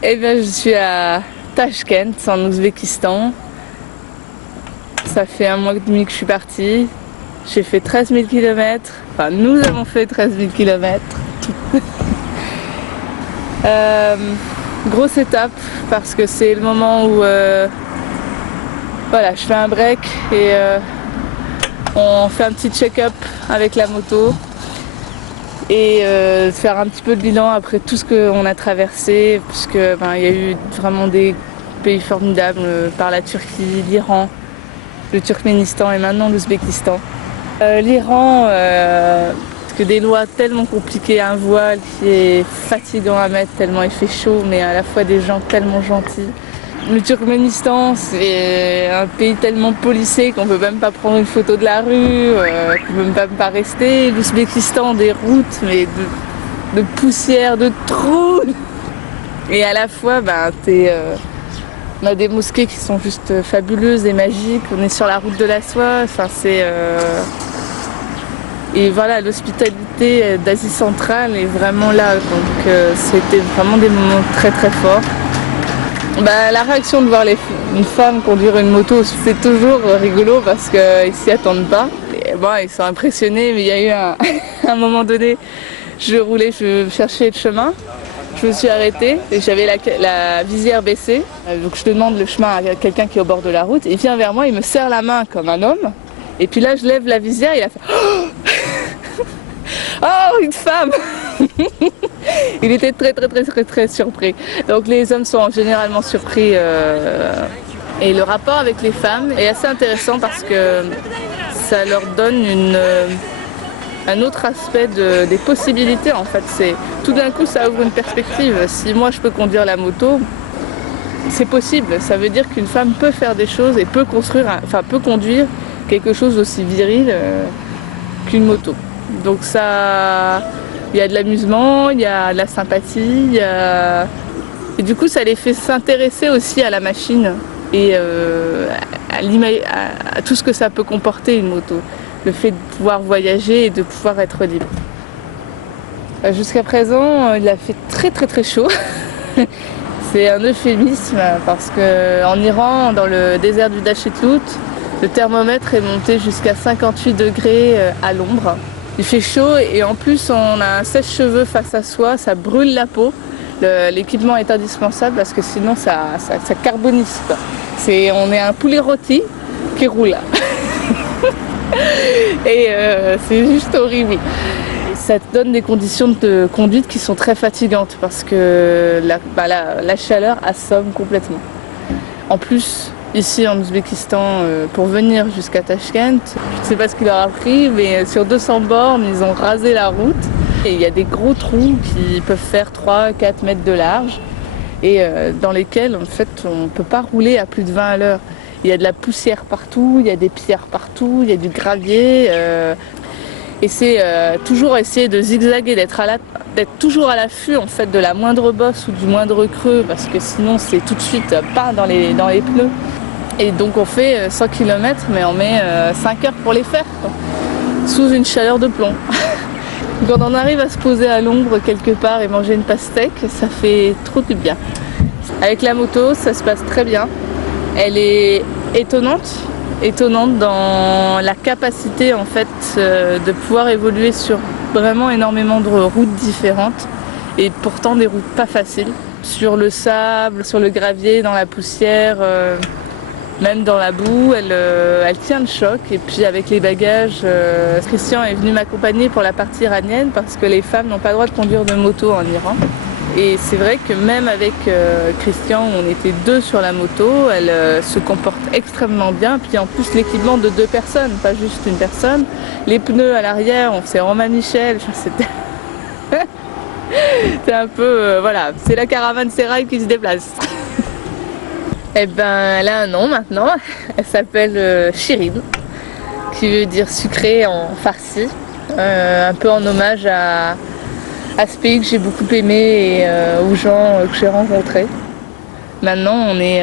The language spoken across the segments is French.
Eh bien, je suis à Tachkent, en Ouzbékistan. Ça fait un mois et demi que je suis partie. J'ai fait 13 000 km. Enfin, nous avons fait 13 000 km. Grosse étape parce que c'est le moment où voilà, je fais un break et on fait un petit check-up avec la moto et faire un petit peu de bilan après tout ce qu'on a traversé, puisque il y a eu vraiment des pays formidables par la Turquie, l'Iran, le Turkménistan et maintenant l'Ouzbékistan. L'Iran, parce que des lois tellement compliquées, un voile qui est fatigant à mettre tellement il fait chaud, mais à la fois des gens tellement gentils. Le Turkménistan, c'est un pays tellement policé qu'on peut même pas prendre une photo de la rue, qu'on peut même pas rester. L'Ouzbékistan, des routes, mais de poussière, de trous. Et à la fois, on a des mosquées qui sont juste fabuleuses et magiques. On est sur la route de la soie. Enfin, et voilà, l'hospitalité d'Asie centrale est vraiment là. Donc c'était vraiment des moments très très forts. La réaction de voir une femme conduire une moto, c'est toujours rigolo parce qu'ils s'y attendent pas. Et ils sont impressionnés, mais il y a eu un moment donné, je cherchais le chemin, je me suis arrêtée et j'avais la visière baissée. Donc je demande le chemin à quelqu'un qui est au bord de la route, il vient vers moi, il me serre la main comme un homme. Et puis là, je lève la visière, il a fait Oh, une femme. Il était très très très très très surpris. Donc les hommes sont généralement surpris et le rapport avec les femmes est assez intéressant parce que ça leur donne un autre aspect des possibilités en fait. Tout d'un coup ça ouvre une perspective. Si moi je peux conduire la moto, c'est possible. Ça veut dire qu'une femme peut faire des choses et peut peut conduire quelque chose d'aussi viril qu'une moto. Donc il y a de l'amusement, il y a de la sympathie, et du coup ça les fait s'intéresser aussi à la machine et à tout ce que ça peut comporter une moto. Le fait de pouvoir voyager et de pouvoir être libre. Jusqu'à présent, il a fait très très très chaud. C'est un euphémisme parce qu'en Iran, dans le désert du Dachitlout, le thermomètre est monté jusqu'à 58 degrés à l'ombre. Il fait chaud et en plus on a un sèche-cheveux face à soi, ça brûle la peau. L'équipement est indispensable parce que sinon ça carbonise. On est un poulet rôti qui roule. Et c'est juste horrible. Ça te donne des conditions de conduite qui sont très fatigantes parce que la chaleur assomme complètement. En plus, ici en Ouzbékistan, pour venir jusqu'à Tachkent, je ne sais pas ce qu'il leur a pris, mais sur 200 bornes, ils ont rasé la route. Et il y a des gros trous qui peuvent faire 3-4 mètres de large et dans lesquels en fait on ne peut pas rouler à plus de 20 à l'heure. Il y a de la poussière partout, il y a des pierres partout, il y a du gravier. Et c'est toujours essayer de zigzaguer, d'être toujours à l'affût en fait de la moindre bosse ou du moindre creux parce que sinon c'est tout de suite pas dans les pneus. Et donc on fait 100 km mais on met 5 heures pour les faire quoi, sous une chaleur de plomb. Quand on arrive à se poser à l'ombre quelque part et manger une pastèque, ça fait trop du bien. Avec la moto, ça se passe très bien. Elle est étonnante dans la capacité en fait de pouvoir évoluer sur vraiment énormément de routes différentes et pourtant des routes pas faciles. Sur le sable, sur le gravier, dans la poussière, même dans la boue, elle tient le choc. Et puis avec les bagages, Christian est venu m'accompagner pour la partie iranienne parce que les femmes n'ont pas le droit de conduire de moto en Iran. Et c'est vrai que même avec Christian, on était deux sur la moto, elle se comporte extrêmement bien. Puis en plus l'équipement de 2 personnes, pas juste une personne. Les pneus à l'arrière, c'est Romain Michel. C'était c'est un peu, voilà, c'est la caravane Serail qui se déplace. Eh ben, elle a un nom maintenant, elle s'appelle Shirin, qui veut dire sucré en farsi, un peu en hommage à ce pays que j'ai beaucoup aimé et aux gens que j'ai rencontrés. Maintenant, on est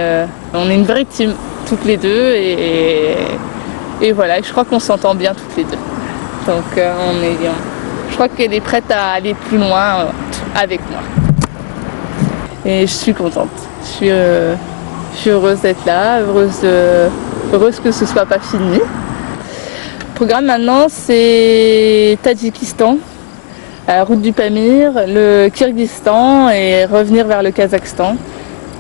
une vraie team, toutes les deux, et voilà, je crois qu'on s'entend bien toutes les deux. Donc, je crois qu'elle est prête à aller plus loin avec moi. Et je suis contente. Je suis heureuse d'être là, heureuse que ce soit pas fini. Le programme maintenant, c'est Tadjikistan, la route du Pamir, le Kyrgyzstan et revenir vers le Kazakhstan.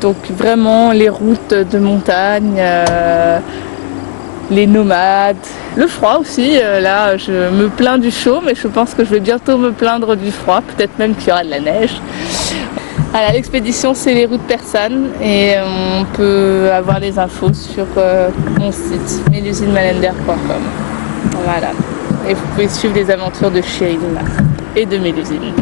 Donc vraiment les routes de montagne, les nomades, le froid aussi. Là, je me plains du chaud, mais je pense que je vais bientôt me plaindre du froid. Peut-être même qu'il y aura de la neige. Voilà, l'expédition, c'est les routes persanes et on peut avoir les infos sur mon site melusinemalender.com. Voilà. Et vous pouvez suivre les aventures de Chérine et de Mélusine.